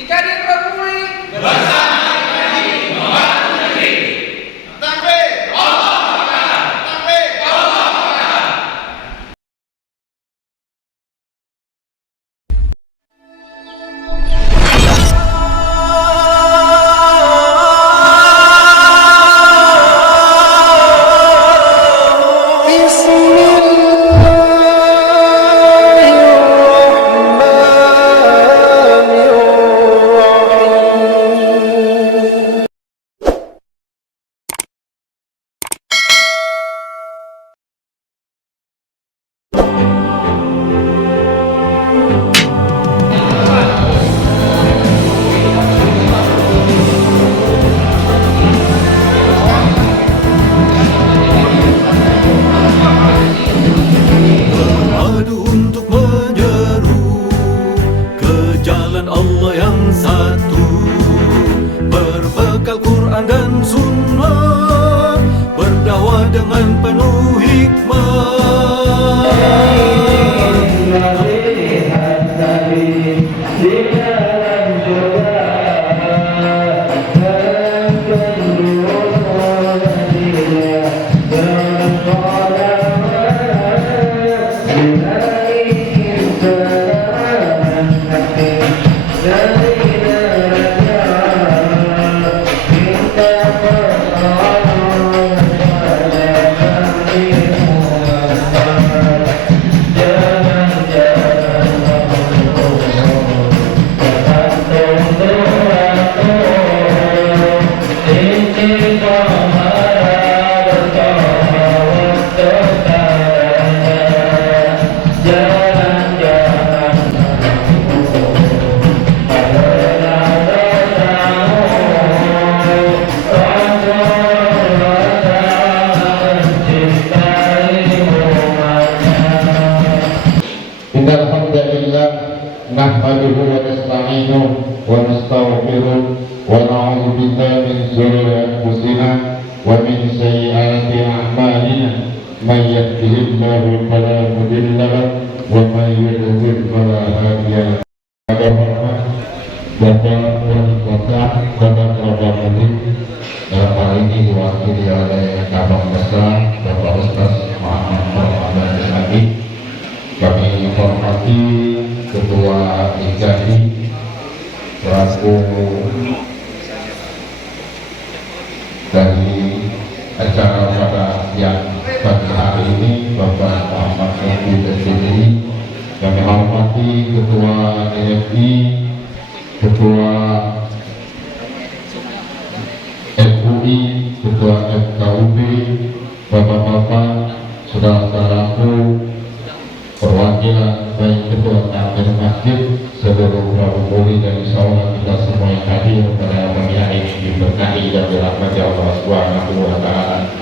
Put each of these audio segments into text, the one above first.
Ikadi Pramuli bersama Ikadi membangun negeri. Takbir, Allahu Akbar. Takbir, Allahu Akbar. Adu untuk menyeru ke jalan Allah yang satu, berbekal Quran dan Sunnah, berdakwah dengan penuh hikmah. Innal hamdalillah nahmaduhu wa nasta'inuhu wa nastaghfiruh wa na'udzu billahi min shururi anfusina wa min sayyiati a'malina may yahdihillahu fala mudilla lahu wa may yudlil fala hadiya lahu. Bapak Wali Kota Probolinggo dalam hal ini diwakili oleh Kabang Besar Bapak Ustaz Muhammad Ramadan Hadi. Kami hormati Ketua Ikadi selaku dari acara pada siang pagi hari ini Bapak Muhammad Ramadan Hadi. Kami hormati Ketua RFI, Ketua FUI, Ketua FKUB, Bapak-bapak, saudara-saudaraku, perwakilan baik ketua takmir masjid, seluruh Pramuli, dan insyaallah kita semua yang hadir pada pagi hari ini diberkahi dan dirahmati Allah Subhanahu wa taala.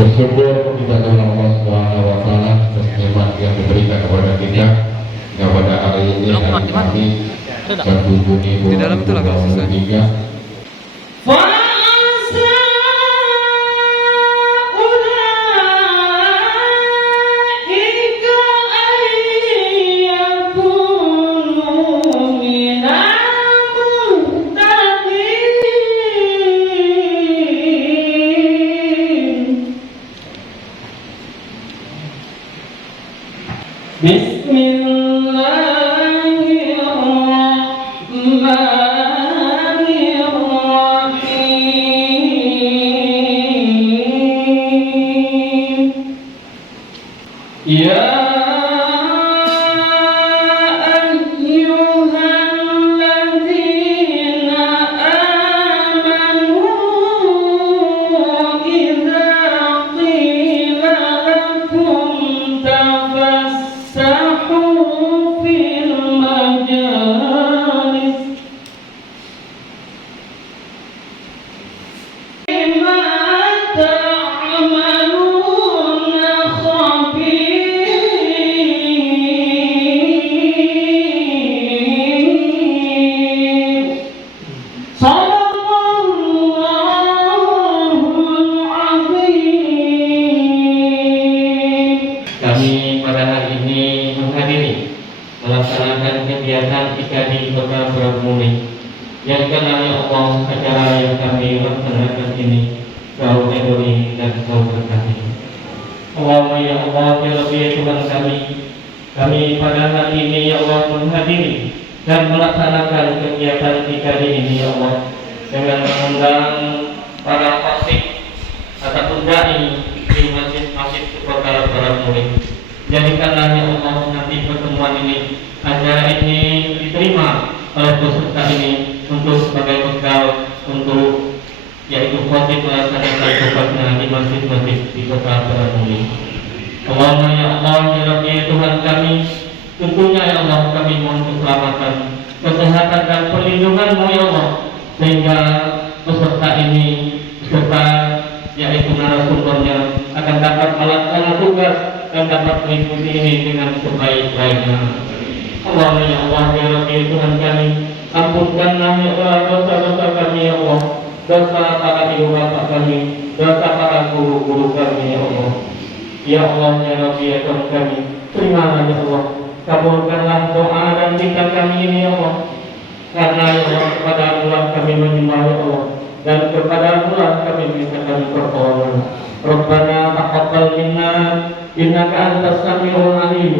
Bersyukur kita kepada Allah Subhanahu wa taala atas nikmat yang diberikan kepada kita. Yang pada hari ini hari Kamis 1 Juni 2023 Bismillahirrahmanirrahim. Ya ayyuhalladzina amanu idza qila lakum tafassahu fil majalis bima ta'maluna khabir. Shadaqallahul azim. Kami pada hari ini menghadiri melaksanakan kegiatan Ikadi Kota Pramuli Jadikanlah ya Allah acara yang kami laksanakan ini Kau ridhoi dan Kau berkati. Allahumma ya Allah ya Rabbi ya Tuhan kami pada hari ini ya Allah menghadiri dan melaksanakan kegiatan kita ini ya Allah dengan mengundang para fasik ataupun dai di masjid-masjid kota para murid. Jadikanlah ya Allah nanti pertemuan ini acara ini diterima oleh peserta ini untuk sebagai bekal untuk yaitu khotib melaksanakan khotbahnya di masjid-masjid di kota para murid. Allahumma ya Allah ya Rabbi ya Tuhan kami, tentunya ya Allah kami mohon keselamatan, kesehatan dan perlindungan-Mu ya Allah, sehingga peserta ini beserta yaitu narasumbernya akan dapat melaksanakan tugas dan dapat mengikuti ini dengan sebaik-baiknya. Allahumma ya Allah ya Rabbi ya Tuhan kami, ampunkanlah ya Allah dosa-dosa kami ya Allah, dosa para ibu bapak kami, dosa para guru-guru kami ya Allah. Ya Allah ya Rabbi ya Tuhan kami, terimalah ya Allah, kabulkanlah doa dan zikir kami ini ya Allah, karena ya Allah kepada Allah kami menyembah ya Allah, dan kepada Allah kami mintakan pertolongan. Rabbana taqabbal minna innaka antas samiul alim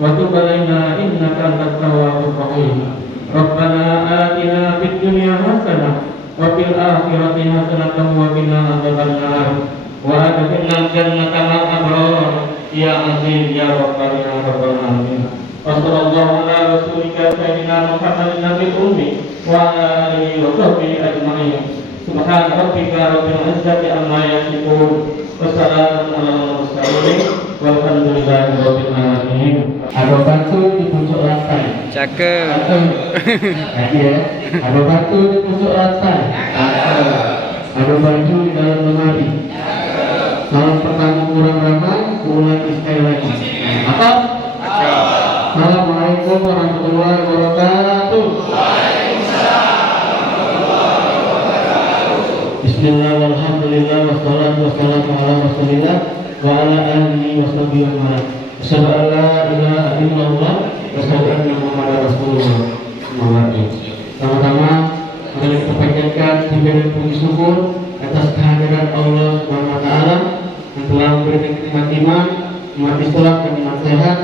wa tub alaina innaka antat tawwabur rahim. Rabbana atina fid dunya hasanah wa fil akhirati hasanah wa qina adzabannar wa adkhilna jannata ma'al abrar ya aziz ya rabbal alamin. Wassallallahu ala rasulika sayyidina Muhammadin nabiyil ummi wa ala alihi wa sahbihi ajma'in. Subhana rabbika rabbil izzati amma yasifun wa salamun alal mursalin walhamdulillahi rabbil alamin. Ada batu di pucuk lantai. Cakep. Lagi ya. Ada batu di pucuk lantai. Ada baju di dalam lemari. Salam pertama kurang ramai, ulangi sekali lagi. Apa? Assalamualaikum warahmatullahi wabarakatuh. Bismillah walhamdulillah wassalatu wassalamu ala rasulillah wa ala alihi wa sahbihi wa man. Asyhadu an la ilaha illallah wa asyhadu anna Muhammadar Rasulullah. Sama-sama mari kita panjatkan puji dan puji syukur atas kehadiran Allah Subhanahu wa taala yang telah memberikan nikmat iman, nikmat Islam dan nikmat sehat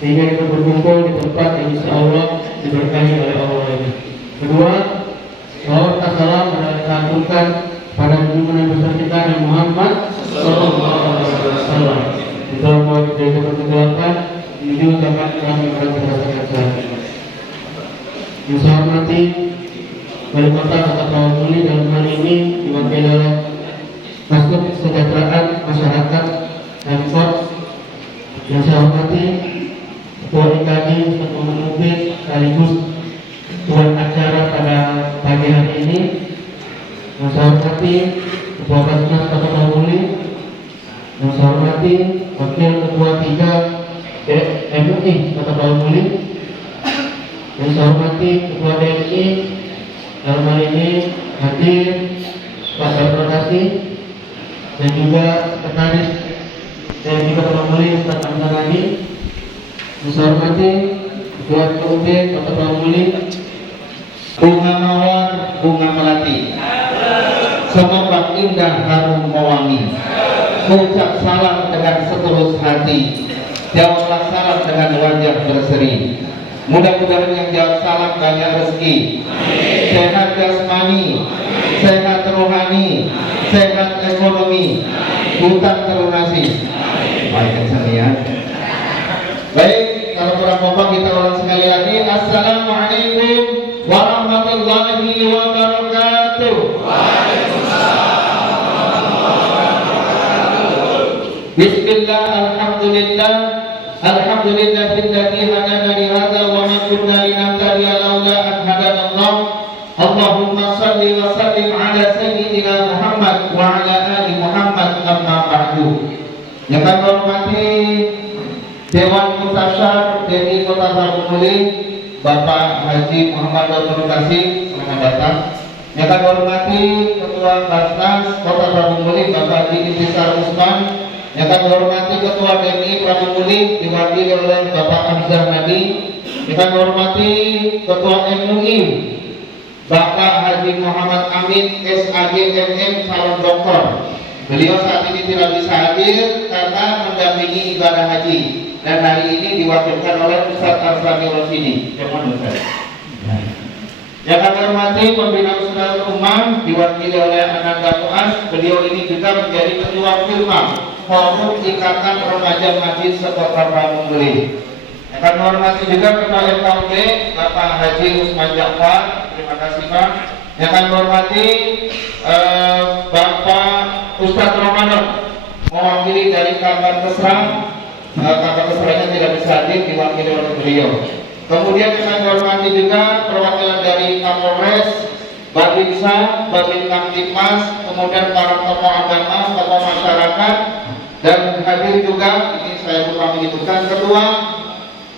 sehingga kita berkumpul di tempat yang insyaallah diberkahi oleh Allah ini. Kedua, salawat dan salam diaturkan pada junjungan besar kita Nabi Muhammad sallallahu alaihi wasallam. Kita mohon kita berdoakan menuju tempat kami merasakan saat ini. Yang saya hormati Wali Kota Kota Trawangmuli dalam hal ini diwakili oleh Masjid Kesejahteraan Masyarakat Pemkot. Yang saya hormati Ketua IKJ Ustaz Muhammad Mubin sekaligus tuan acara pada pagi hari ini. Yang saya hormati Ketua Basnas Kota Trawangmuli. Yang saya hormati Wakil Ketua 3 MUI Kota Trawangmuli. Yang saya hormati Ketua DMI dalam hal ini hadir Pak Terima dan juga Sekretaris DMI Kota Trawangmuli Ustaz Hamzah Nadi. Yang saya hormati Ketua PUB Kota Trawangmuli. Bunga mawar, bunga melati, semoga indah harum mewangi. Ucap salam dengan setulus hati, jawablah salam dengan wajah berseri. Mudah-mudahan yang jawab salam banyak rezeki, sehat jasmani, sehat rohani, sehat ekonomi, hutang terlunasi. Baik sekalian. Baik, kalau kurang bapak kita ulang sekali lagi. Assalamualaikum warahmatullahi wabarakatuh. Bismillah, alhamdulillah, alhamdulillahilladzi hadana li hadza wa ma kunna linahtadiya laula an hadanallah. Allahumma shalli wa sallim ala sayyidina Muhammad wa ala ali Muhammad amma ba'du. Yang kami hormati Dewan Mutasyar DMI Kota Trawangmuli Bapak Haji Muhammad Dr. Kasih, selamat datang. Yang kami hormati Ketua Basnas Kota Trawangmuli Bapak Haji Intisar Usman. Yang kami hormati Ketua DMI Trawangmuli diwakili oleh Bapak Hamzah Nadi. Kita hormati Ketua MUI Bapak Haji Muhammad Amin SAG MM calon doktor. Beliau saat ini tidak bisa hadir karena mendampingi ibadah haji, dan hari ini diwakilkan oleh Ustaz Arsani Rosidi. Yang kami hormati pembina Ustaz Umam diwakili oleh Ananda Muaz. Beliau ini juga menjadi ketua firma Forum Ikatan Remaja Masjid Sekota Pramuguri. Yang kami hormati juga Ketua FKUB Bapak Haji Usman Jafar. Terima kasih Pak. Yang kami hormati Bapak Ustaz Ramadan mewakili dari Kabar Kesrang. Kabar Kesrangnya tidak bisa hadir, diwakili oleh beliau. Kemudian kami hormati juga perwakilan dari Kapolres, Babinsa, Babin Kamtipmas, kemudian para tokoh agama, tokoh masyarakat, dan hadir juga, ini saya lupa menyebutkan, Ketua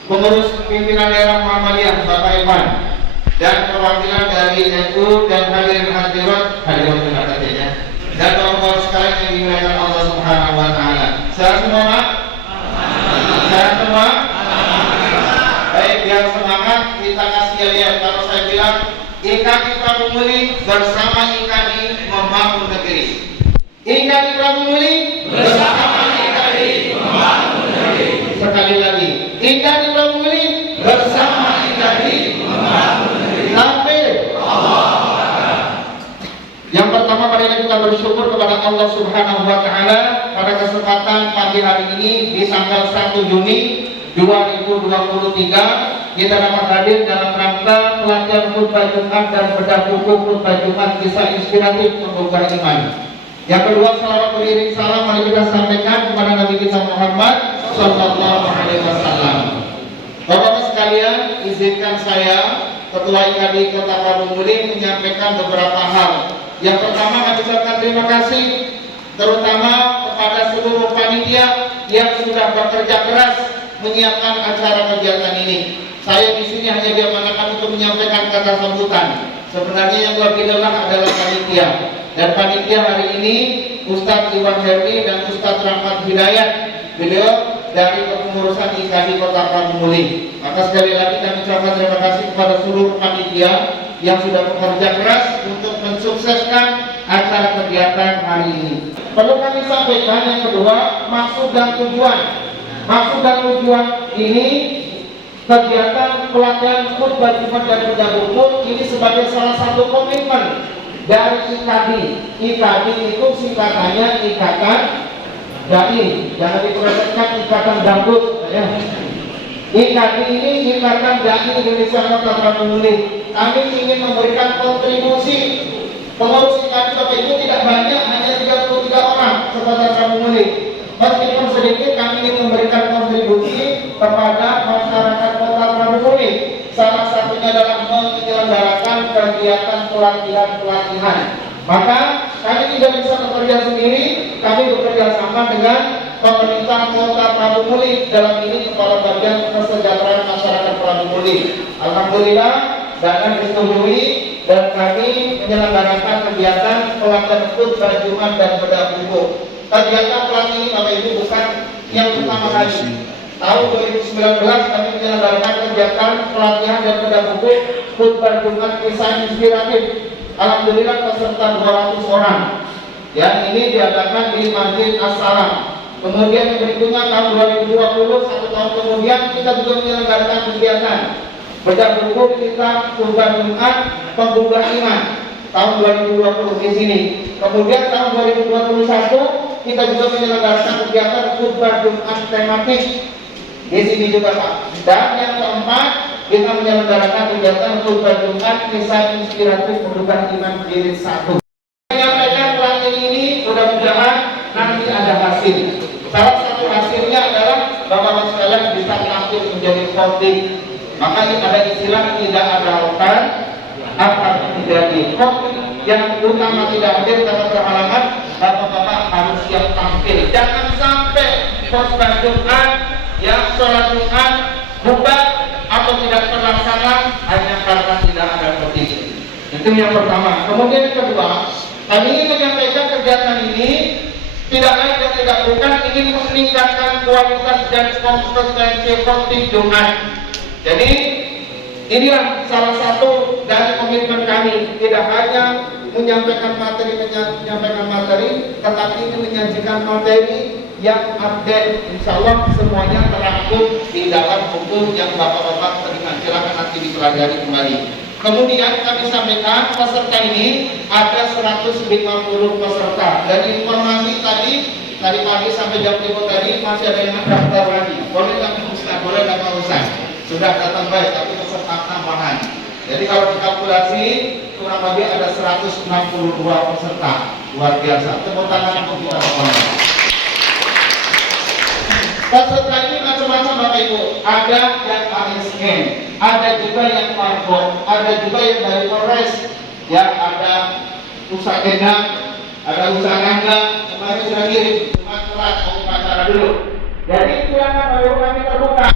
Pengurus Pimpinan Daerah Muhammadiyah Bapak Iman, dan perwakilan dari NU dan hadirin-hadirat dan tokoh sekalian yang dimuliakan Allah Subhanahu wa taala. Sehat semua, Pak? Sehat semua? Baik, biar semangat kita kasih lihat. Kalau saya bilang IKI Pramuguri bersama IKI membangun negeri. IKI Pramuguri bersama IKI membangun negeri. Sekali lagi, IKI Pramuguri bersama IKI membangun negeri. Sampai yang pertama, marilah kita bersyukur kepada Allah Subhanahu wa taala pada kesempatan pagi hari ini di tanggal 1 Juni 2023 kita dapat hadir dalam rangka pelatihan khutbah Jumat dan bedah buku khutbah Jumat kisah inspiratif pembuka iman. Yang kedua, salawat beriring salam mari kita sampaikan kepada Nabi kita Muhammad Sallallahu Alaihi Wasallam. Bapak-bapak sekalian, izinkan saya Ketua IKI Kota Pramuguri menyampaikan beberapa hal. Yang pertama, kami ucapkan terima kasih terutama kepada seluruh panitia yang sudah bekerja keras menyiapkan acara kegiatan ini. Saya di sini hanya diamanahkan untuk menyampaikan kata sambutan. Sebenarnya yang lebih lelah adalah panitia. Dan panitia hari ini Ustadz Iwan Herdi dan Ustadz Rahmat Hidayat. Beliau dari kepengurusan IKI Kota Pramuguri. Maka sekali lagi kami ucapkan terima kasih kepada seluruh panitia yang sudah bekerja keras untuk mensukseskan acara kegiatan hari ini. Perlu kami sampaikan yang kedua, maksud dan tujuan. Maksud dan tujuan ini kegiatan pelatihan khutbah Jumat dan bedah buku ini sebagai salah satu komitmen dari IKI. IKI itu singkatannya Ikatan Dai, jangan diperhatikan Ikatan Dangdut ya. IKI ini Ikatan Dai Indonesia Kota Pramuguri. Kami ingin memberikan kontribusi. Pengurus IKI Bapak Ibu tidak banyak, hanya 33 orang Kota Pramuguri. Meskipun sedikit, kami ingin memberikan kontribusi kepada masyarakat Kota Pramuguri. Salah satunya adalah menyelenggarakan kegiatan pelatihan. Maka kami tidak bisa bekerja sendiri, kami bekerja sama dengan pemerintah Kota Pramuguri, dalam ini Kepala Bagian Kesejahteraan Masyarakat Pramuguri. Alhamdulillah, dana disetujui dan kami menyelenggarakan kegiatan pelatihan khutbah Jumat dan bedah buku. Kegiatan pelatihan ini Bapak Ibu bukan yang pertama kali. Tahun 2019 kami menyelenggarakan kegiatan pelatihan dan bedah buku khutbah Jumat kisah inspiratif. Alhamdulillah peserta 200 orang. Yang ini diadakan di Masjid As-Salam. Kemudian yang berikutnya tahun 2020, satu tahun kemudian kita juga menyelenggarakan kegiatan bedah buku kita khutbah Jumat pembuka iman tahun 2020 di sini. Kemudian tahun 2021 kita juga menyelenggarakan kegiatan khutbah Jumat tematik di sini juga Pak. Dan yang keempat, kita menyelenggarakan kegiatan khutbah Jumat kisah inspiratif pembuka iman jilid 1. Menyampaikan pelatihan ini mudah-mudahan nanti ada hasil. Salah satu hasilnya adalah Bapak-bapak sekalian bisa tampil menjadi khotib. Maka ada istilah tidak ada rokan akan menjadi khotib. Yang utama tidak hadir karena terhalangan, Bapak-bapak harus siap tampil. Jangan sampai khutbah Jumat, yang sholat Jumat bubar atau tidak terlaksana hanya karena tidak ada khotib. Itu yang pertama. Kemudian yang kedua, kami ingin menyampaikan kegiatan ini tidak lain dan tidak bukan ingin meningkatkan kualitas dan kompetensi khotib Jumat. Jadi inilah salah satu dari komitmen kami, tidak hanya menyampaikan materi, tetapi ini menyajikan materi yang update. Insya Allah semuanya terangkum di dalam buku yang Bapak-Bapak terima. Silakan nanti dipelajari kembali. Kemudian kami sampaikan peserta ini ada 150 peserta. Dari informasi tadi pagi sampai jam 5 tadi masih ada yang daftar lagi. Boleh nggak Ustaz? Boleh nggak Pak Ustaz? Sudah datang baik, tapi peserta tambahan. Jadi kalau dikalkulasi kurang lebih ada 162 peserta. Luar biasa. Tepuk tangan untuk kita semuanya. Peserta ini macam-macam Bapak Ibu. Ada yang ASN, ada juga yang Marbot, ada juga yang dari Polres. Ya, ada usaha Endang, ada usaha Rangga. Kemarin sudah kirim, cuma telat mau upacara dulu. Jadi silakan Bapak Ibu, kami terbuka.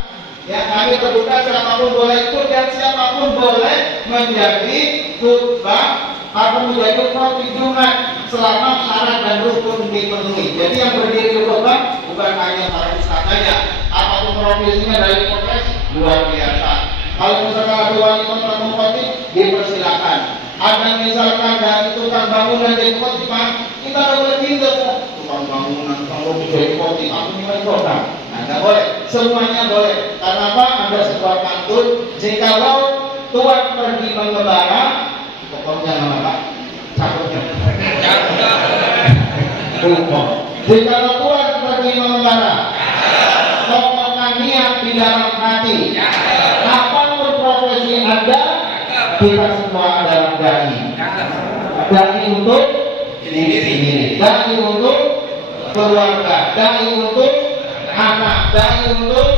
Ya, kami terbuka, siapapun boleh ikut dan siapapun boleh menjadi khutbah atau menjadi khotib Jumat selama syarat dan rukun dipenuhi. Jadi yang berdiri di khutbah bukan hanya para ustaz saja, apapun profesinya dari Polres luar biasa. Kalau misalkan ada wali kota mau khotib, dipersilakan. Ada misalkan dari tukang bangunan jadi khotibah, kita tidak boleh pindah tukang bangunan, tukang mobil jadi khotib, aku nilai kota. Nggak boleh, semuanya boleh. Karena apa? Ada sebuah pantun, jikalau tuan pergi mengembara, pokoknya nama Pak, cakupnya. Jikalau tuan pergi mengembara, pokoknya niat di dalam hati. Apapun profesi Anda, kita semua adalah dai. Dai untuk diri sendiri, dai untuk keluarga, dai untuk anak, dai untuk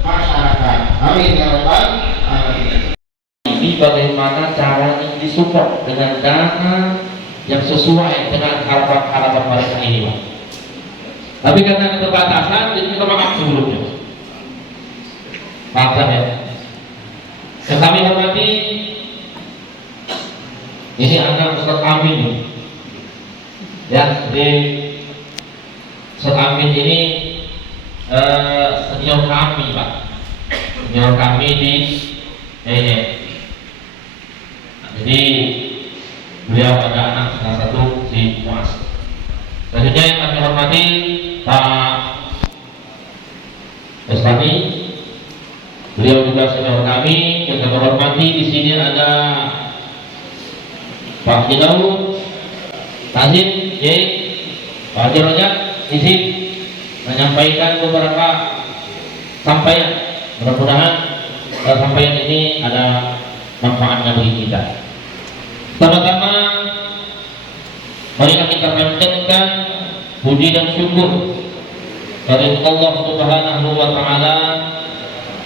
masyarakat. Amin ya rabbal alamin. Ini bagaimana caranya disupport dengan dana yang sesuai dengan harapan mereka ini, Pak. Tapi karena keterbatasan, jadi kita maaf sebelumnya. Maafkan ya. Yang kami hormati, ini anak Ustaz Amin. Ya, di Ustaz Amin ini senior kami, Pak. Senior kami di ini. Jadi beliau ada anak salah satu si Muas. Selanjutnya yang kami hormati Pak Estani, beliau juga senior kami. Yang kami hormati di sini ada Pak Jidau, Tazim, Pak Jirojak, izin menyampaikan beberapa sampaian. Mudah-mudahan sampaian ini ada manfaatnya bagi kita. Pertama-tama, marilah kita panjatkan puji dan syukur dari Allah Subhanahu wa Ta'ala,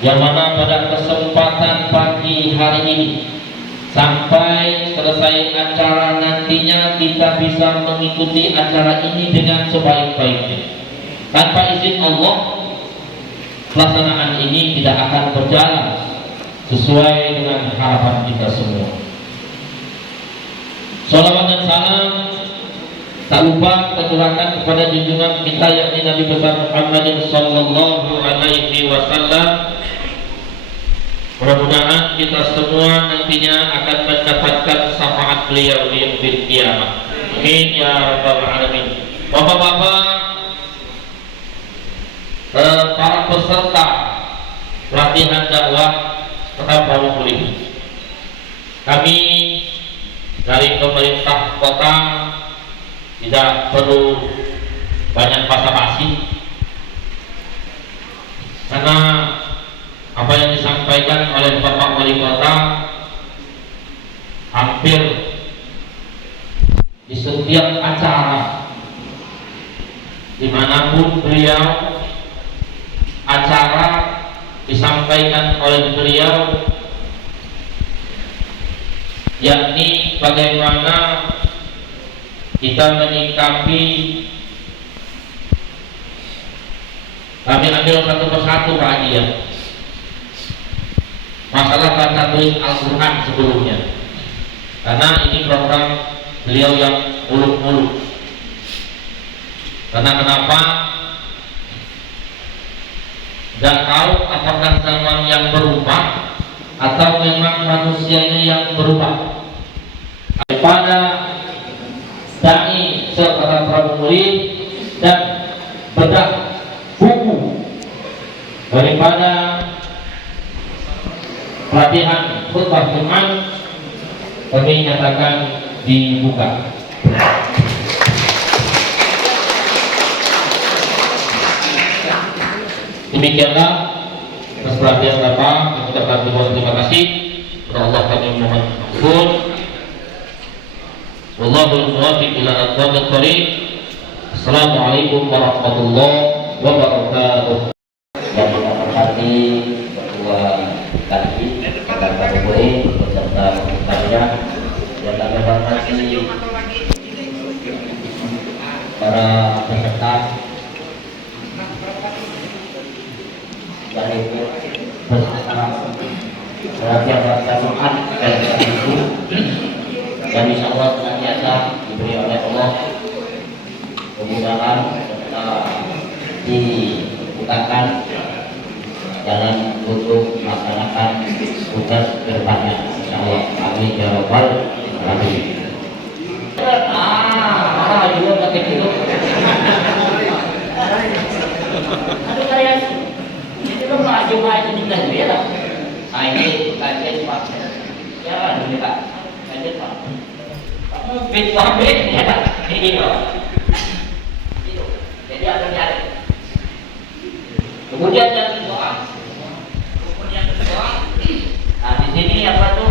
yang mana pada kesempatan pagi hari ini sampai selesai acara nantinya kita bisa mengikuti acara ini dengan sebaik-baiknya. Tanpa izin Allah, pelaksanaan ini tidak akan berjalan sesuai dengan harapan kita semua. Salawat dan salam tak lupa kita curahkan kepada junjungan kita yakni Nabi besar Muhammad sallallahu alaihi wasallam. Mudah-mudahan kita semua nantinya akan mendapatkan syafaat beliau di yaumil qiyamah. Amin ya rabbal alamin. Bapak-bapak, para peserta pelatihan dakwah tetap mau pulih. Kami dari pemerintah kota tidak perlu banyak basa-basi, karena apa yang disampaikan oleh Bapak Wali Kota hampir di setiap acara dimanapun beliau acara disampaikan oleh beliau, yakni bagaimana kita menyikapi. Kami ambil satu persatu Pak Haji ya, masalah baca tulis Al-Quran sebelumnya, karena ini program beliau yang muluk-muluk. Karena kenapa? Tidak tahu apakah zaman yang berubah atau memang manusianya yang berubah. Daripada dai serta para murid dan bedah buku daripada pelatihan khutbah Jumat, kami nyatakan dibuka. Demikianlah atas perhatian Bapak, kami ucapkan terima kasih kepada Allah, kami mohon ampun. Wallahul muwaffiq ila aqwamit thoriq. Assalamualaikum warahmatullahi wabarakatuh. Yang kita hormati Ketua Kanti dan Pak Bupati beserta pimpinan, yang kami hormati para peserta dari beserta perhatian pada Jumat dan Minggu, dan insya Allah senantiasa diberi oleh Allah kemudahan serta dibukakan jalan untuk melaksanakan tugas kedepannya. Insya Allah, amin ya rabbal alamin. Juga pakai itu. Aduh kalian, itu lo maju aja di kelas bela. Nah ini kajian Pak. Ya, ini Pak. Kajian Pak. Fit ya Pak. Ini loh. Itu. Jadi ada nyari. Kemudian yang kedua, nah di sini apa tuh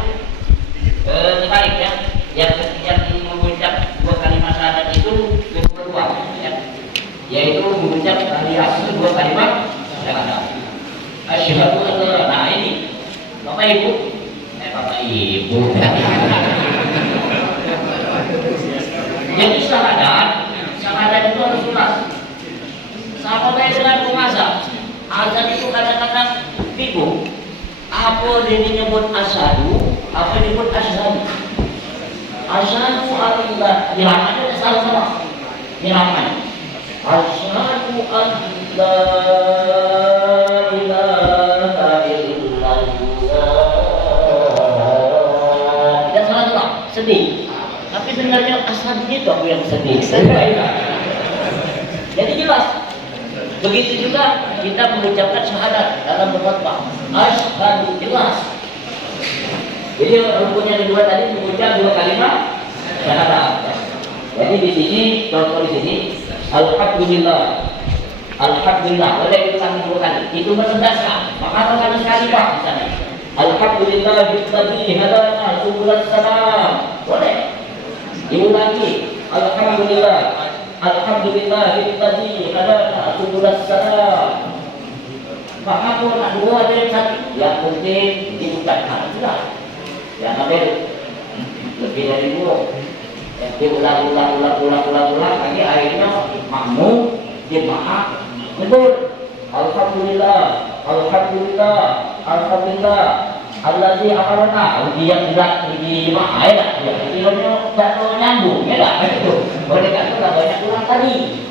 baik ya, yang mengucap dua kalimat syahadat itu yang kedua, ya, yaitu mengucap tahiyat dua kalimat syahadat. Asyhadu an la. Nah ini Bapak Ibu, jadi syahadat itu harus jelas. Sama kayak dengan pengaza. Azan itu kadang-kadang bingung. Apa dia menyebut asyhadu, apa disebut asyhadu. Asyhadu Allah, diramannya salah-salah. Diraman. Asyhadu an la ilaha illallah. Tidak salah-salah, sedih. Tapi dengarnya asyhadu itu aku yang sedih. Jadi jelas. Begitu juga kita mengucapkan syahadat dalam berkhutbah. Asyhadu, jelas. Jadi rukunnya kedua tadi mengucap dua kalimat syahadat. Jadi di sini contoh di sini alhamdulillah. Alhamdulillah, boleh diulangi dua kali. Itu menegaskan. Maka kali sekali Pak di sana. Alhamdulillah billahi hadana subulan salam. Boleh. Diulangi. Alhamdulillah. Alhamdulillah billahi hadana subulan salam. Maka pun nak dua dari satu, yang penting diucapkan sudah. Yang ambil lebih dari dua. Diulang lagi akhirnya makmum jemaah betul. Alhamdulillah, alhamdulillah, alhamdulillah. Allazi amarna, ujian tidak di jemaah ya. Ilmunya tak nyambung ya lah itu. Boleh kan sudah banyak kurang tadi.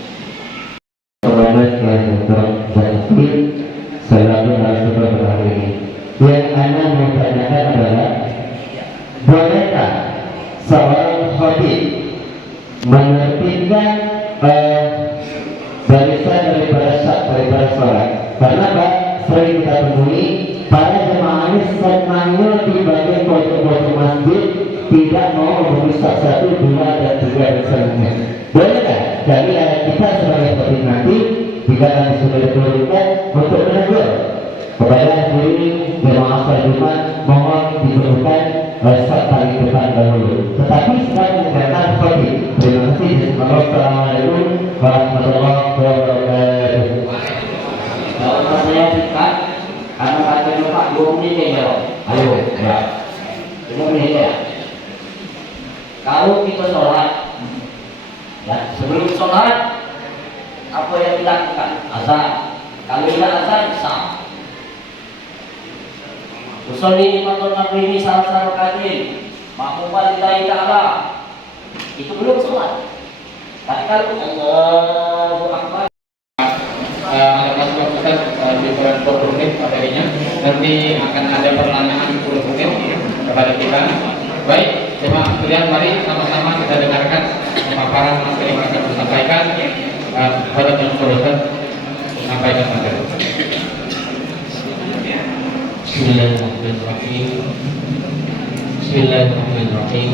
Yang Anda mau tanyakan adalah, bolehkah seorang khatib menertibkan barisan daripada sholat? Karena Pak, sering kita temui para jemaah ini senangnya di bagian pojok-pojok masjid tidak mau merusak 1, 2, dan 3 dan selanjutnya. Bolehkah? Jadi kita sebagai khatib nanti jika kami sudah diperlukan untuk menegur kepada diri jemaah sholat Jumat, mohon diperlukan saat paling depan dahulu. Tetapi setelah mendengarkan khatib, terima kasih. Assalamualaikum warahmatullahi wabarakatuh. Kalau saya dekat, karena katanya Pak 2 menit ya jawab. Ayo, ya. 2 menit ya. Kalau kita sholat, ya, sebelum sholat apa yang dilakukan? Azan. Kalau tidak azan, sah. Usolli liman maghrib salah rakaat, makmuman lillahi ta'ala. Itu belum sholat. Tapi kalau Allahu Akbar, ada masukan di nanti akan ada pertanyaan 10 menit kepada kita. Baik, jemaah sekalian, mari sama-sama kita dengarkan pemaparan materi yang akan disampaikan pada Ustaz sampaikan materi. Bismillahirrahmanirrahim. Bismillahirrahmanirrahim.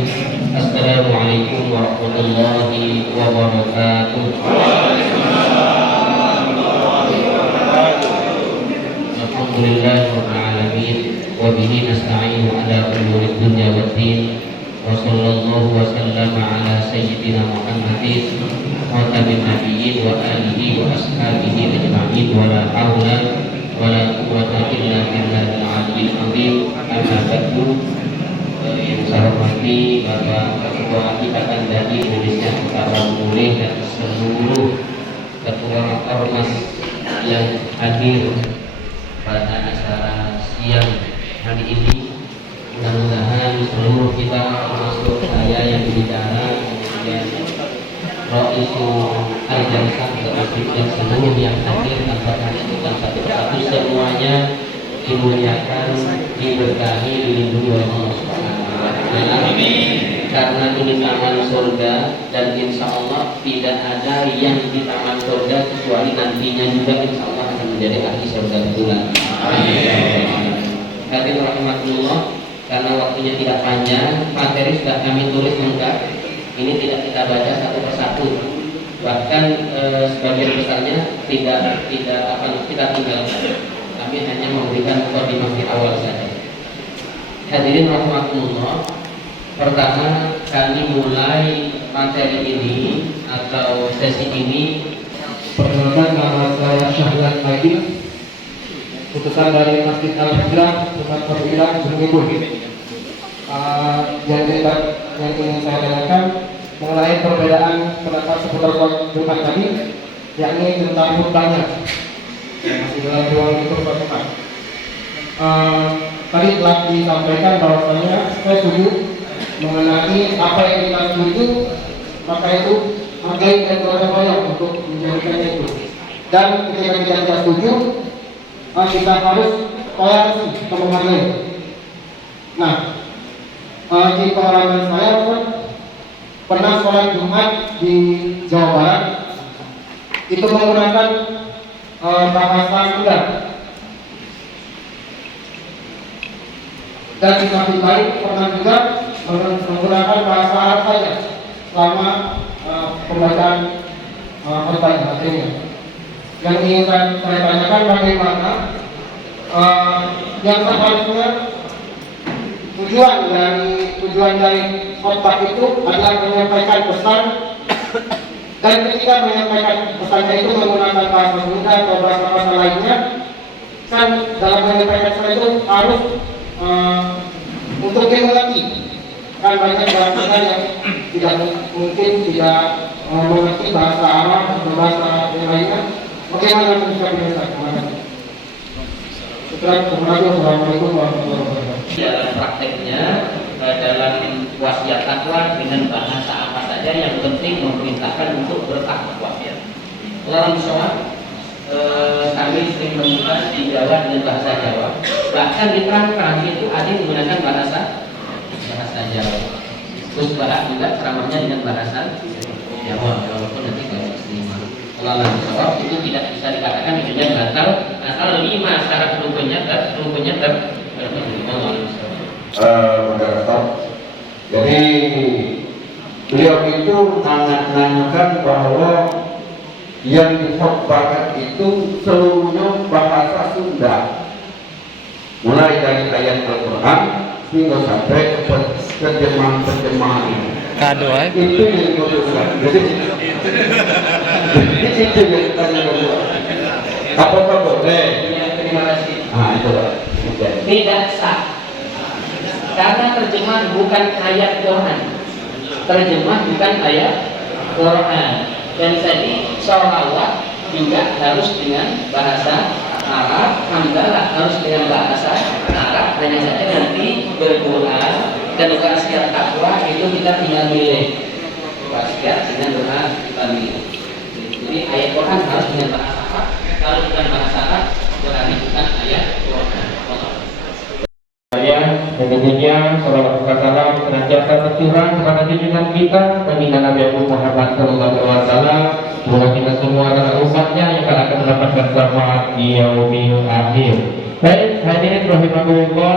Assalamualaikum warahmatullahi wabarakatuh. Alhamdulillahirabbil alamin wa bihi nasta'inu ala umuri dunya waddin wa sallallahu wa sallama ala sayyidina Muhammadin khatamin nabiyyin wa alihi wa ashabihi ajma'in wa la haula wa la quwwata illa billahil aliyyil azim. Amma ba'du. Yang saya hormati Bapak Ketua Ikatan Dai Indonesia Utara Mulih dan seluruh ketua ormas yang hadir pada acara siang hari ini. Mudah-mudahan seluruh kita, termasuk saya yang berbicara, kemudian Roisu Al-Jalsah dan seluruh yang hadir tanpa menyebutkan satu persatu, semuanya dimuliakan, diberkahi, dilindungi oleh Allah Subhanahu wa Ta'ala. Karena ini taman surga dan insya Allah tidak ada yang di taman surga kecuali nantinya juga insya Allah akan menjadi ahli surga betulan. Hadirin rahimakumullah, karena waktunya tidak panjang, materi sudah kami tulis lengkap. Ini tidak kita baca satu persatu, bahkan sebagian besarnya tidak kita tinggalkan. Kami hanya memberikan mukadimah di awal saja. Hadirin rahimakumullah, pertama kami mulai materi ini atau sesi ini. Perkenalkan, nama saya Syahlan Maidin, putusan dari Masjid Al-Hijrah, Pusat Perwira Gunung. Yang ingin saya tanyakan mengenai perbedaan pendapat seputar sholat Jumat tadi, yakni tentang khutbahnya. Masih dalam ruang itu Jumat. Tadi telah disampaikan bahwasanya saya setuju mengenai apa yang kita setuju, maka itu hargai dan berupaya untuk menjadikannya itu. Dan ketika kita tidak setuju, kita harus toleransi atau menghargai. Nah, di pengalaman saya pernah sholat Jumat di Jawa Barat itu menggunakan bahasa Sunda. Dan di samping lain pernah juga menggunakan bahasa Arab saja selama pembacaan khutbah materinya. Yang ingin saya tanyakan bagaimana yang seharusnya tujuan dari khutbah itu adalah menyampaikan pesan, dan ketika menyampaikan pesannya itu menggunakan bahasa Sunda atau bahasa lainnya, kan dalam menyampaikan pesan itu harus untuk dimengerti. Kan banyak bahasa yang tidak mungkin tidak mengerti bahasa Arab atau bahasa yang lainnya. Bagaimana bisa dimengerti? Assalamualaikum warahmatullahi wabarakatuh. Dalam prakteknya, dalam wasiat takwa dengan bahasa apa saja, yang penting memerintahkan untuk bertakwa. Orang sholat, kami sering menemukan di Jawa dengan bahasa Jawa. Bahkan di Tangerang itu ada yang menggunakan bahasa Jawa. Terus bahkan juga ceramahnya dengan bahasa Jawa, walaupun nanti kalau istimewa. Kalau sholat itu tidak bisa dikatakan itunya batal asal 5 syarat rukunnya jadi beliau itu menanyakan bahwa yang dikhotbahkan itu seluruhnya bahasa Sunda, mulai dari ayat Al-Quran hingga sampai terjemahan kado itu yang dibutuhkan. Jadi itu yang kita lakukan. Apakah boleh? Terima kasih. Itu Tidak sah, karena terjemah bukan ayat Quran. Terjemah bukan ayat Quran. Dan tadi sholawat juga harus dengan bahasa Arab, hamdalah harus dengan bahasa Arab. Hanya saja nanti berdoa dan wasiat takwa itu kita tinggal milih. Wasiat dengan doa kita milih. Jadi ayat Quran harus dengan bahasa Arab. Kalau bukan bahasa Arab, berarti bukan ayat Quran. Tentunya salawat dan salam senantiasa tercurah kepada junjungan kita baginda Nabi Muhammad SAW, semoga kita semua adalah umatnya yang akan mendapatkan selamat di yaumil akhir. Baik, hadirin rahimakumullah,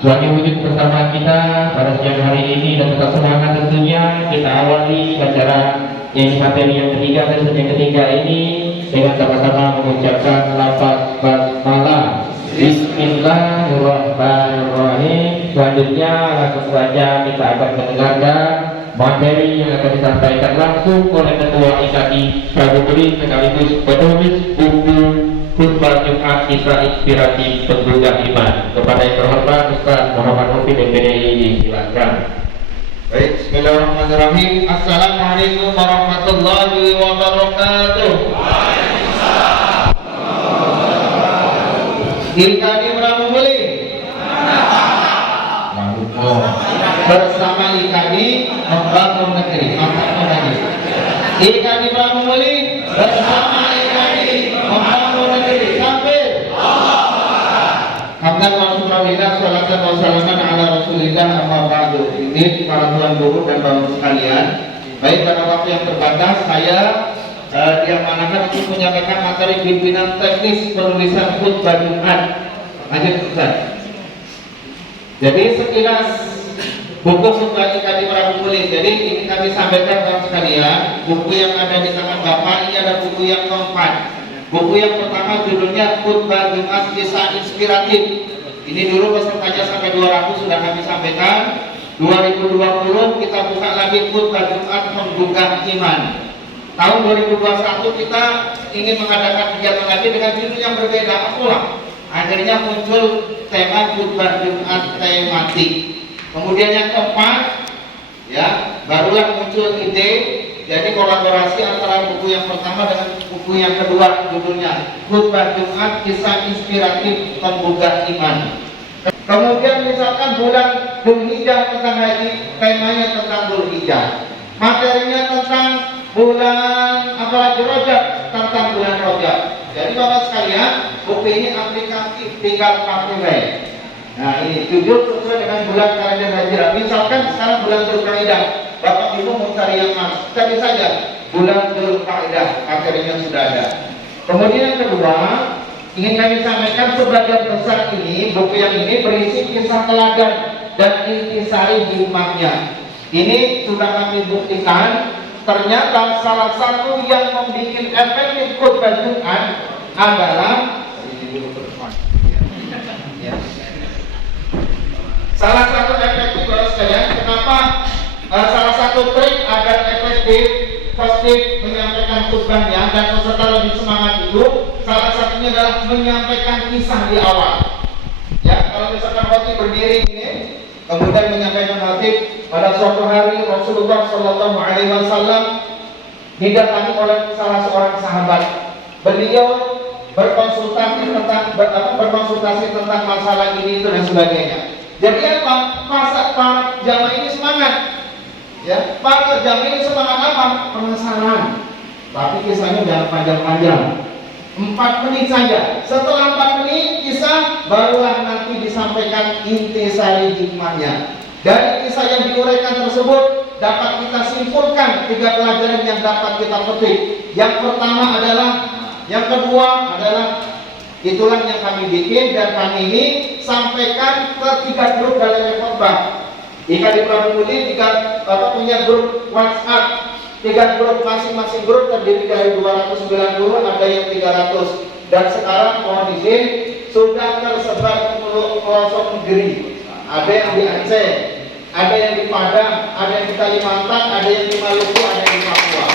sebagai wujud bersama kita pada siang hari ini dan tetap semangat tentunya kita awali acara yang materi yang ketiga dan sesi yang ketiga ini dengan sama-sama mengucapkan lafaz basmalah. Bismillahirrahmanirrahim. Selanjutnya langsung saja kita akan mendengarkan materi yang akan disampaikan langsung oleh Ketua IKI Prabudi sekaligus penulis buku Khutbah Jumat Kisah Inspiratif Penggugah Iman. Kepada yang terhormat Ustaz Muhammad Mufi MPDI, silakan. Baik, bismillahirrahmanirrahim. Assalamualaikum warahmatullahi wabarakatuh. IKI Prabudi bersama IKI membangun negeri. IKI Prabudi bersama IKI membangun negeri. Sampai hamdan wa syukralillah, sholatan wa salaman ala rasulillah, amma ba'du. Ini para tuan guru dan bapak sekalian, baik pada waktu yang terbatas saya diamanahkan untuk menyampaikan materi pimpinan teknis penulisan khutbah Jumat. Lanjut Ustaz. Jadi sekilas buku khutbah IKI Prabudi. Jadi ini kami sampaikan kawan sekalian, buku yang ada di tangan Bapak ini ada buku yang keempat. Buku yang pertama judulnya Khutbah Jumat Kisah Inspiratif. Ini dulu pesertanya sampai 200 sudah kami sampaikan. 2020 kita buka lagi Khutbah Jumat Penggugah Iman. Tahun 2021 kita ingin mengadakan kegiatan lagi dengan judul yang berbeda pula. Akhirnya muncul tema khutbah Jumat tematik. Kemudian yang keempat, ya, barulah muncul ide. Jadi kolaborasi antara buku yang pertama dengan buku yang kedua, judulnya Khutbah Jumat Kisah Inspiratif Penggugah Iman. Kemudian misalkan bulan Dzulhijjah tentang haji, temanya tentang Dzulhijjah. Materinya tentang bulan apalagi Rajab, tentang bulan Rajab. Jadi Bapak sekalian, buku ini aplikatif, tinggal pakai. Nah ini jujur sesuai dengan bulan kalender Hijriah. Misalkan sekarang bulan Dzulqa'dah, Bapak Ibu mau cari yang mana? Cari saja bulan Dzulqa'dah, materinya sudah ada. Kemudian yang kedua, ingin kami sampaikan sebagian besar ini, buku yang ini berisi kisah teladan dan intisari hikmahnya. Ini sudah kami buktikan. Ternyata salah satu yang membuat efektif khutbah Jumat adalah salah satu efektif sekalian. Kenapa salah satu trik agar efektif positif menyampaikan khutbahnya dan peserta lebih semangat itu, salah satunya adalah menyampaikan kisah di awal. Ya, kalau misalkan khotib berdiri ini, kemudian menyampaikan khotib. Pada suatu hari Rasulullah SAW didatangi oleh salah seorang sahabat. Beliau berkonsultasi tentang masalah ini itu dan sebagainya. Jadi apa? Para jamaah ini semangat. Ya, para jamaah ini semangat apa? Penasaran. Tapi kisahnya jangan panjang-panjang. 4 menit saja. Setelah 4 menit kisah, barulah nanti disampaikan intisari hikmahnya. Dari kisah yang diuraikan tersebut dapat kita simpulkan 3 pelajaran yang dapat kita petik. Yang pertama adalah, yang kedua adalah, itulah yang kami bikin dan kami ini sampaikan ke 3 grup dalam khutbah. IKI Prabudi punya grup WhatsApp, 3 grup, masing-masing grup terdiri dari 290, ada yang 300. Dan sekarang mohon izin sudah tersebar ke pelosok negeri. Ada yang di Aceh, ada yang di Padang, ada yang di Kalimantan, ada yang di Maluku, ada yang di Papua.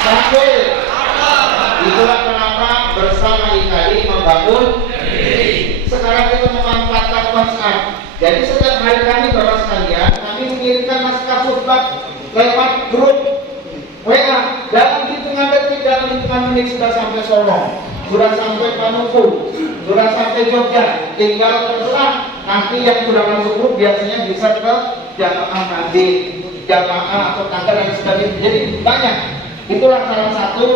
Sampai itulah kenapa bersama IKI membangun. Sekarang kita memanfaatkan WhatsApp. Jadi setiap hari kami Bapak sekalian, kami mengirimkan naskah khutbah lewat grup WA. Dalam hitungan detik, dalam hitungan menit sudah sampai Solo, sudah sampai Maluku, sudah sampai Jogja. Tinggal terserah. Nanti yang sudah masuk grup biasanya bisa ke jamaah nanti, jamaah atau tanggal dan sebagainya. Jadi banyak. Itulah salah satu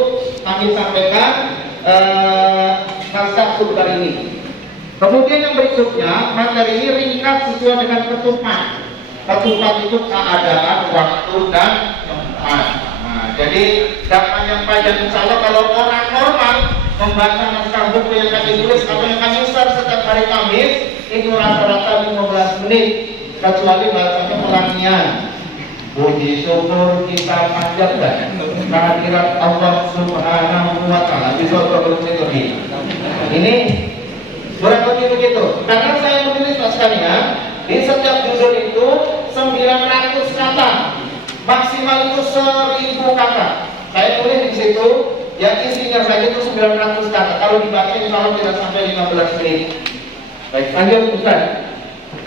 kami sampaikan naskah khutbah ini. Kemudian yang berikutnya, materi ini ringkas sesuai dengan ketupat. Ketupat itu keadaan, waktu, dan tempat. Nah, jadi jangan yang panjang. Insya Allah kalau orang normal membaca naskah buku yang kami tulis atau yang kami share setiap hari Kamis itu rata-rata 15 menit, kecuali bacanya pelangian. Puji syukur kita panjatkan kehadirat Allah Subhanahu wa Ta'ala. Bisa berbentuk lebih. Ini kurang lebih begitu. Karena saya menulis sekalian, di setiap judul itu 900 kata, maksimal itu 1000 kata. Saya tulis di situ, yang isinya saja itu 900 kata. Kalau dibaca insya Allah tidak sampai 15 menit. Baik, lanjut Ustaz.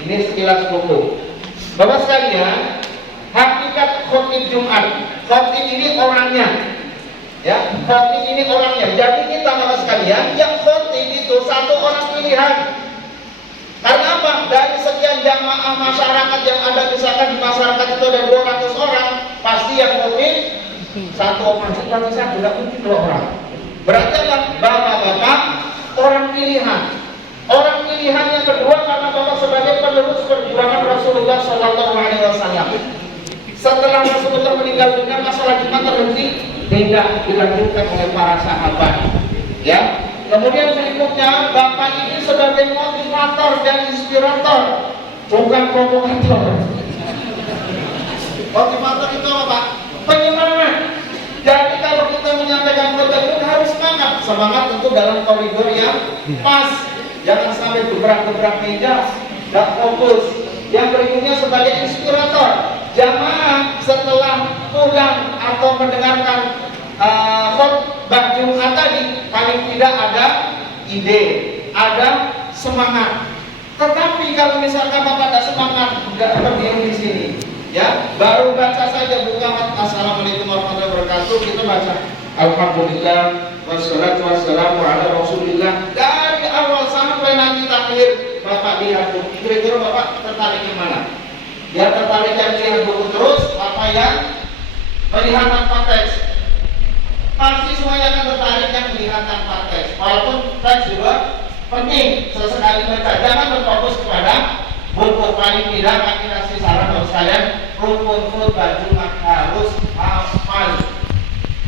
Ini sekilas buku. Bapak sekalian, hakikat khotib Jumat. Khotib ini orangnya. Ya, khotib ini orangnya. Jadi kita Bapak sekalian, yang khotib itu satu orang pilihan. Karena apa? Dari sekian jamaah masyarakat yang ada, misalkan di masyarakat itu ada 200 orang, pasti yang khotib satu orang, satu, tidak mungkin 2 orang. Berarti apa? Bapak-bapak orang pilihan. Orang pilihan yang kedua karena Bapak sebagai penerus perjuangan Rasulullah SAW. Setelah Rasulullah meninggal dunia, masalah Jumat terhenti, tidak dilanjutkan oleh para sahabat. Ya. Kemudian berikutnya, Bapak ini sebagai motivator dan inspirator, bukan provokator. Motivator itu apa, Pak? Penyemangat. Jadi kalau kita menyampaikan khotbah itu harus semangat. Semangat tentu dalam koridor yang pas. Jangan sampai gebrak-gebrak meja, tidak fokus. Yang berikutnya sebagai inspirator, jamaah setelah pulang atau mendengarkan khotbah Jumat tadi, paling tidak ada ide, ada semangat. Tetapi kalau misalkan Bapak ada semangat, tidak berdiri di sini, ya, baru baca saja buka Assalamualaikum warahmatullahi wabarakatuh, kita baca Alhamdulillah wassalatu wassalamu ala Rasulillah. Dari awal sampai nanti akhir Bapak lihat buku, kira-kira Bapak tertarik yang mana? Ya tertarik yang lihat buku terus, apa yang melihat tanpa teks? Pasti semuanya akan tertarik yang melihat tanpa teks. Walaupun teks juga penting, sesekali baca. Jangan berfokus kepada buku. Paling tidak kami kasih saran untuk sekalian, rukun khutbah Jumat harus hafal.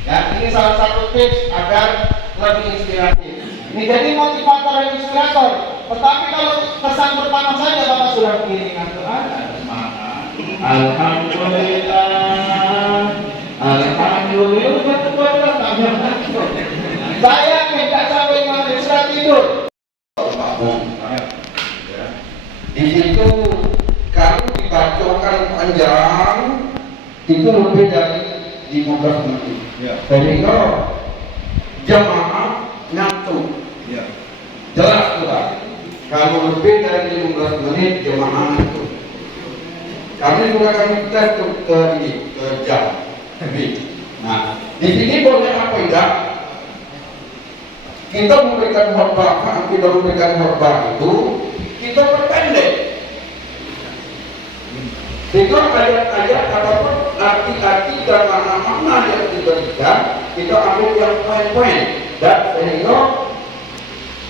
Ya, ini salah satu tips agar lebih inspiratif. Ini jadi motivator dan inspirator. Tetapi kalau pesan pertama saja Bapak sudah mengirimkan doa, Alhamdulillah, Alhamdulillah, saya tidak sampai maghrib sudah tidur. Di situ kalau dibacakan panjang itu lebih dari 15 menit. Sehingga jamaah ngantuk. Jelas Pak. Kalau lebih dari 15 menit jamaah ngantuk. Kami juga kami tes ke jam. Nah, di sini boleh apa tidak? Kita memberikan khotbah, kita memberikan khotbah itu kita perpendek. Sehingga ayat-ayat ataupun arti-arti dan makna-makna yang diberikan kita ambil yang poin-poin, dan sehingga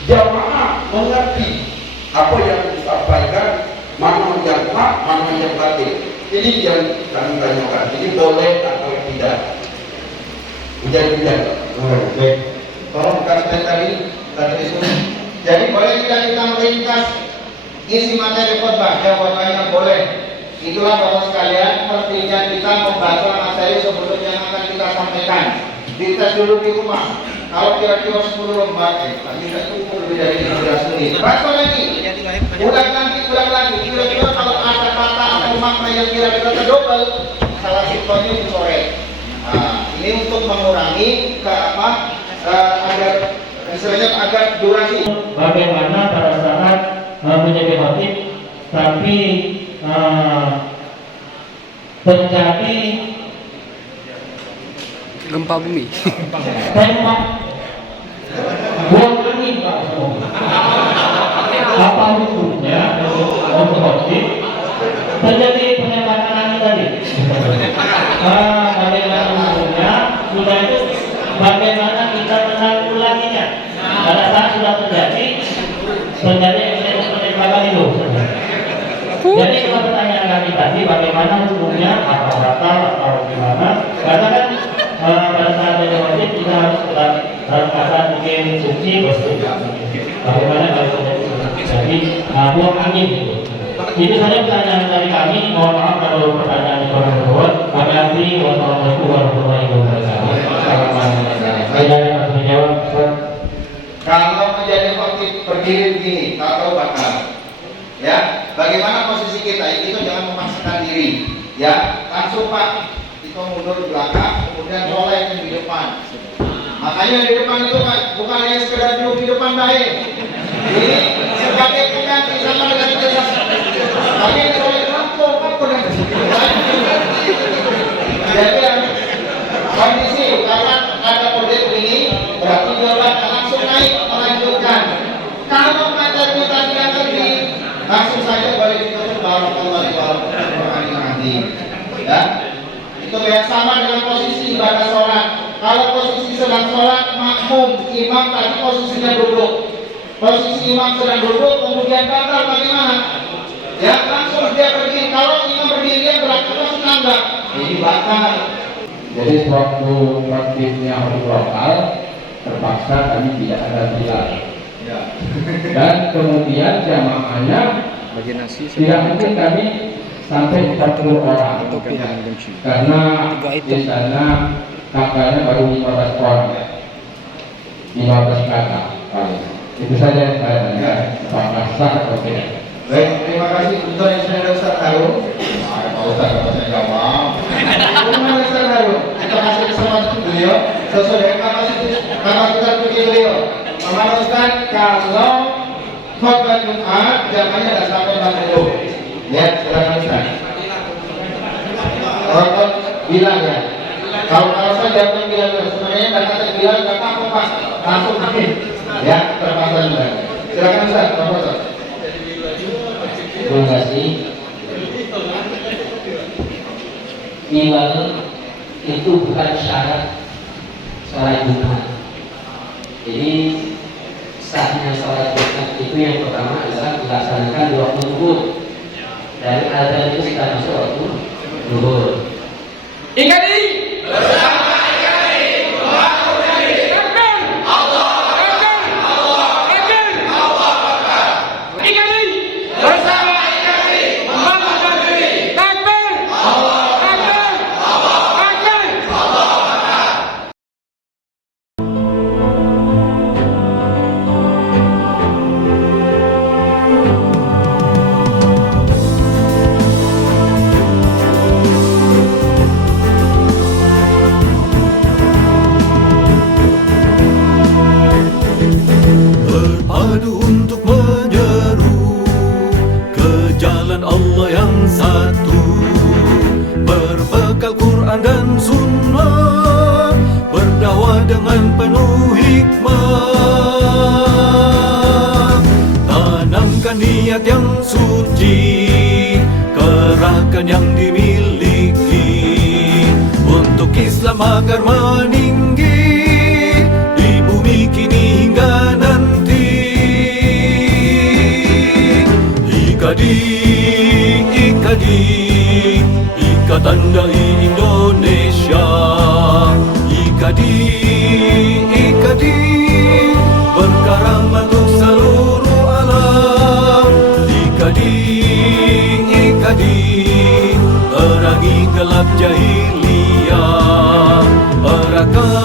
jamaah mengerti apa yang disampaikan, mana yang hak, mana yang batil. Ini yang kami tanyakan. Ini boleh atau tidak? Hujan-hujan. Baik. Tolong kasih tadi itu. Jadi boleh tidak kita meringkas isi materi khotbah? Jawabannya boleh. Itulah Bapak sekalian pentingnya kita membaca materi sebelum yang akan kita sampaikan. Dites dulu di rumah. Kalau kira-kira 10 lembar, kita cukup lebih dari 15 menit. Baca lagi. Ulang lagi. Kira-kira kalau ada kata atau makna yang kira-kira terdobel, salah satunya dicoret. Nah, ini untuk mengurangi agar istilahnya agar durasi. Bagaimana pada saat menjadi khotib, tapi terjadi gempa bumi. tembak bom angin, Pak. Apa hukumnya untuk khotib terjadi penembakan angin tadi? Bagaimana hukumnya? Sudah itu bagaimana kita menanggulanginya pada saat sudah terjadi yang kami tadi bagaimana hukumnya, apa batal atau gimana? Karena kan pada saat ada wajib kita harus dalam keadaan mungkin suci, bersih. Bagaimana kalau jadi buang angin gitu. Itu saja pertanyaan dari kami. Mohon maaf kalau pertanyaan kurang berbuat. Wassalamualaikum warahmatullahi wabarakatuh. Saya harus menjawab. Kalau menjadi khotib berdiri begini, tahu bakal. Ya, bagaimana posisi kita? Itu jangan memaksakan diri. Ya, langsung Pak. Itu mundur ke belakang, kemudian soleh di depan. Makanya di depan itu kan bukan hanya sekedar duduk di depan baik. Ini sebagai pengganti sama dengan jelas. Tapi soleh langsung kan jadi kondisi karena ada kode ini berarti jawaban langsung naik melanjutkan. Kalau materi tadi yang tadi langsung saja boleh ditutup warahmatullahi wabarakatuh. Ya, itu yang sama dengan posisi ibadah sholat. Kalau posisi sedang sholat makmum imam tadi posisinya duduk. Posisi imam sedang duduk kemudian batal bagaimana? Ya langsung dia berdiri. Kalau imam berdiri dia beraktivitas menanggap. Ini batal. Jadi sewaktu praktiknya orang lokal terpaksa kami tidak ada bilal. Ya. Dan kemudian jamaahnya tidak mungkin kami sampai 40 orang karena di sana kakaknya baru 15 orang, 15 kakak paling. Itu saja yang saya tanya, apakah sah atau tidak? Baik, terima kasih untuk yang saya Ustaz Harun. Pak Ustaz kalau saya jawab. Terima Ustaz Harun. Kita kasih kesempatan beliau sesuai dengan kapasitas beliau. Pak Ustaz, kalau khotbah Jumat jamnya ada sampai 40. Ya, silakan Ustaz. Kalau bilang ya. Kalau saya jawabnya bilang sebenarnya dan kata bilang nggak apa Pak, langsung amin. Ya, terpaksa juga. Silakan Ustaz, Pak Ustaz. Terima kasih. Bilal itu bukan syarat sholat Jumat. Jadi sahnya sholat Jumat itu yang pertama adalah dilaksanakan di waktu zuhur. Dari azan itu kita masuk waktu zuhur. Ingat ini. Berpadu untuk menyeru ke jalan Allah yang satu, berbekal Quran dan Sunnah, berdakwah dengan penuh hikmah. Tanamkan niat yang suci, kerahkan yang dimiliki untuk Islam agar meninggi di bumi kini hingga nanti. Ikatan Dai Indonesia. Ikadi berkaram untuk seluruh alam. Ikadi perangi gelap jahiliyah. Eratkan